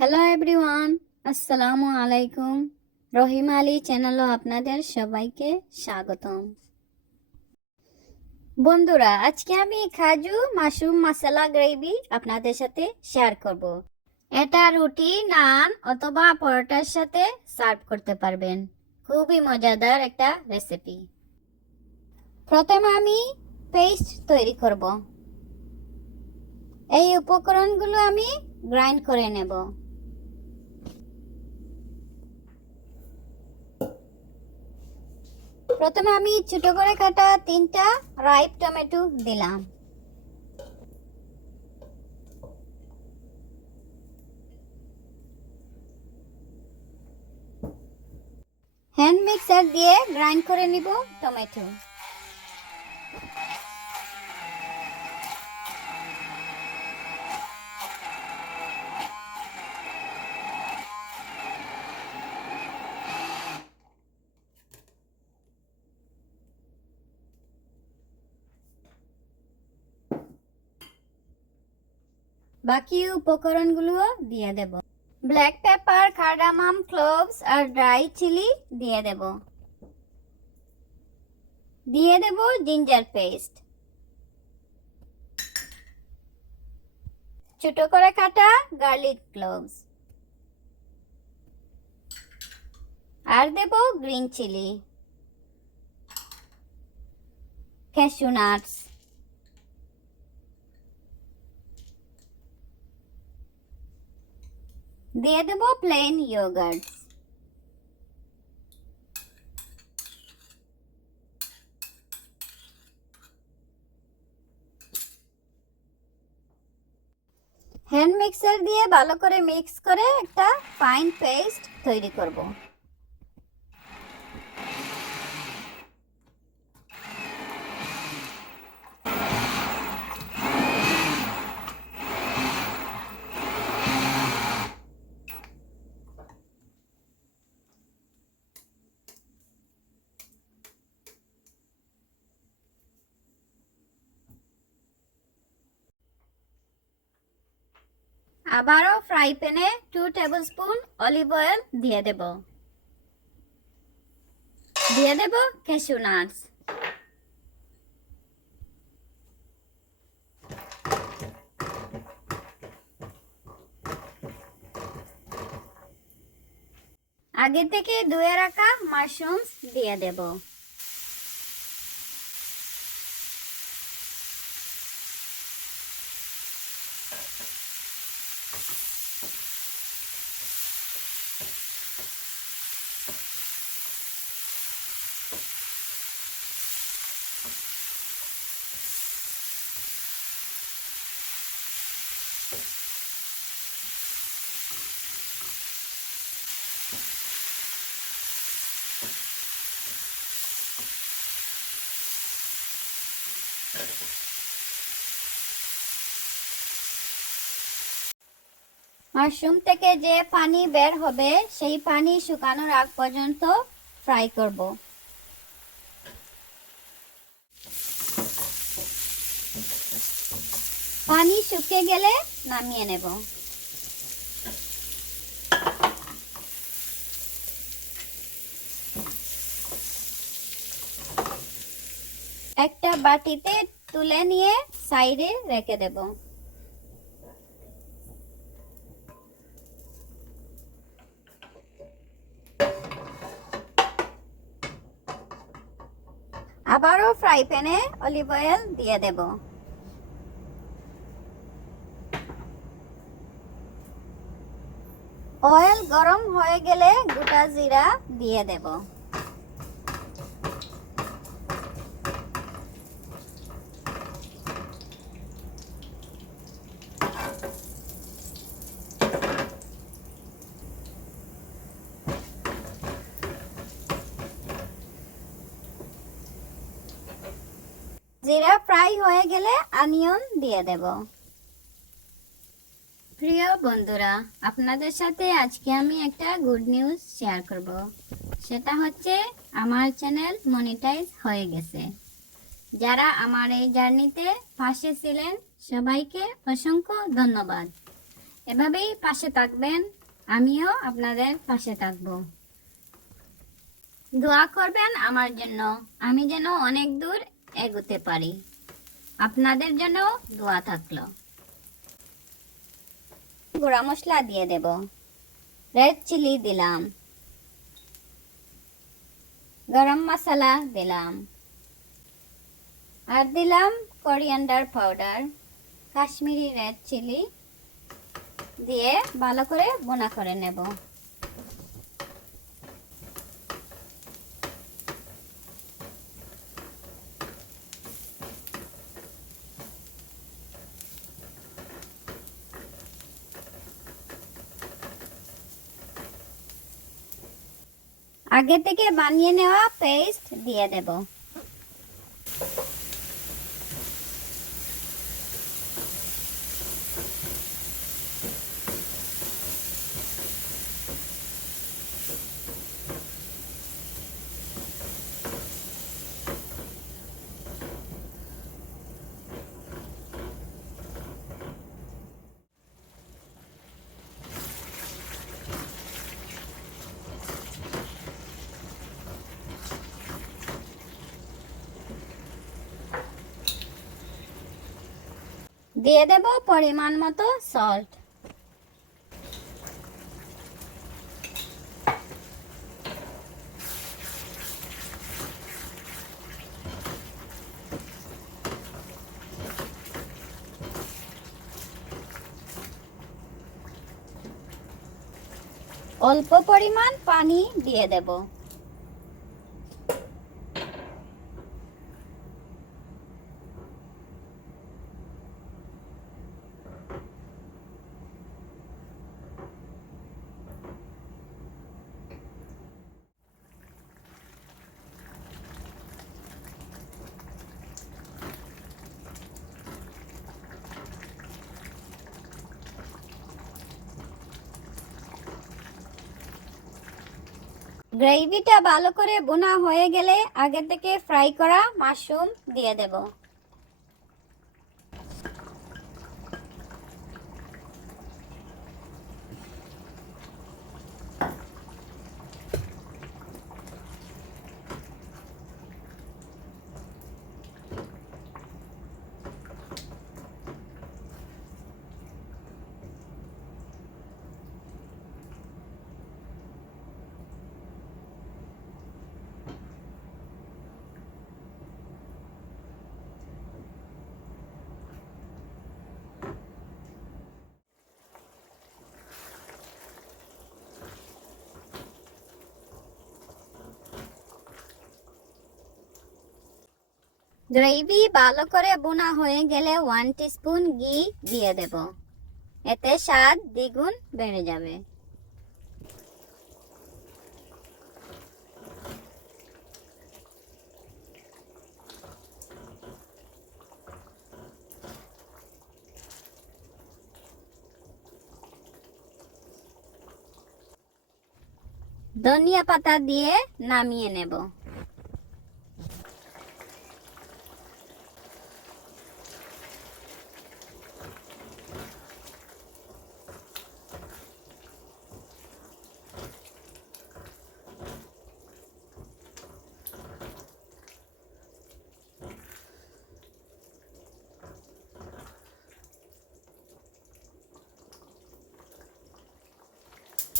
Hello everyone, আসসালামু আলাইকুম। রহিম আলী চ্যানেলে আপনাদের সবাইকে স্বাগতম। বন্ধুরা, আজকে আমি কাজু মাশরুম মশলা গ্রেভি আপনাদের সাথে শেয়ার করব। এটা রুটি, নান অথবা পরোটার সাথে সার্ভ করতে পারবেন। খুবই মজাদার একটা রেসিপি। প্রথমে আমি পেস্ট তৈরি করব। এই উপকরণগুলো আমি গ্রাইন্ড করে নেব। প্রথমে আমি ছোট করে কাটা 3টা রাইপ টমেটো দিলাম। হ্যান্ড মিক্সার দিয়ে গ্রাইন্ড করে নিব টমেটো। বাকি উপকরণগুলো দিয়ে দেব। ব্ল্যাক পেপার, কার্ডামাম, ক্লোভস আর ড্রাই চিলি দিয়ে দেব। দিয়ে দেব জিঞ্জার পেস্ট, ছোট করে কাটা গার্লিক ক্লোভস, আর দেব গ্রিন চিলি, ক্যাশু নাটস, দিয়ে দেব প্লেন ইয়োগার্ট। হ্যান্ড মিক্সার দিয়ে ভালো করে মিক্স করে একটা ফাইন পেস্ট তৈরি করব। আবারও ফ্রাই প্যানে 2 টেবিলস্পুন অলিভ অয়েল দিয়ে দেব। দিয়ে দেব ক্যাশু নাটস, আগে থেকে ধুয়ে রাখা মাশরুমস দিয়ে দেব। মাশরুম থেকে যে পানি বের হবে সেই পানি শুকানোর আগ পর্যন্ত ফ্রাই করব। পানি শুকিয়ে গেলে নামিয়ে নেব। একটা বাটিতে তুলে নিয়ে সাইডে রেখে দেব। আবারও ফ্রাই প্যানে অলিভ অয়েল দিয়ে দেব। অয়েল গরম হয়ে গেলে গোটা জিরা দিয়ে দেব। জিরা ফ্রাই হয়ে গেলে অনিয়ন দিয়ে দেব। প্রিয় বন্ধুরা, আপনাদের সাথে আজকে আমি একটা গুড নিউজ শেয়ার করব। সেটা হচ্ছে আমার চ্যানেল মনিটাইজ হয়ে গেছে। যারা আমার এই জার্নিতে পাশে ছিলেন সবাইকে অসংখ্য ধন্যবাদ। এভাবেই পাশে থাকবেন, আমিও আপনাদের পাশে থাকবো। দোয়া করবেন আমার জন্য, আমি যেন অনেক দূর এগোতে পারি। আপনাদের জন্য দোয়া থাকলো। গুঁড়া মশলা দিয়ে দেব, রেড চিলি দিলাম, গরম মশলা দিলাম, আর দিলাম coriander powder, Kashmiri red chilli দিয়ে ভালো করে ভুনা করে নেব। আগে থেকে বানিয়ে নেওয়া পেস্ট দিয়ে দেব। দিয়ে দেব পরিমাণ মতো সল্ট। অল্প পরিমাণ পানি দিয়ে দেব। গ্রেভিটা ভালো করে ভুনা হয়ে গেলে আগে থেকে ফ্রাই করা মাশরুম দিয়ে দেব। গ্রেভি ভালো করে ভুনা হয়ে গেলে 1 টিস্পুন ঘি দিয়ে দেব, এতে স্বাদ দ্বিগুণ বেড়ে যাবে। ধনিয়া পাতা দিয়ে নামিয়ে নেব।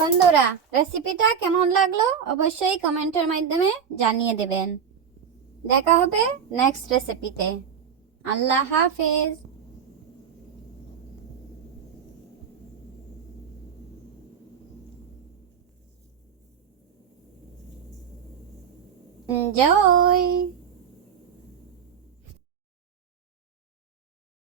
বন্ধুরা, রেসিপিটা কেমন লাগলো অবশ্যই কমেন্টের মাধ্যমে জানিয়ে দেবেন। দেখা হবে নেক্সট রেসিপিতে। আল্লাহ হাফেজ। এনজয়।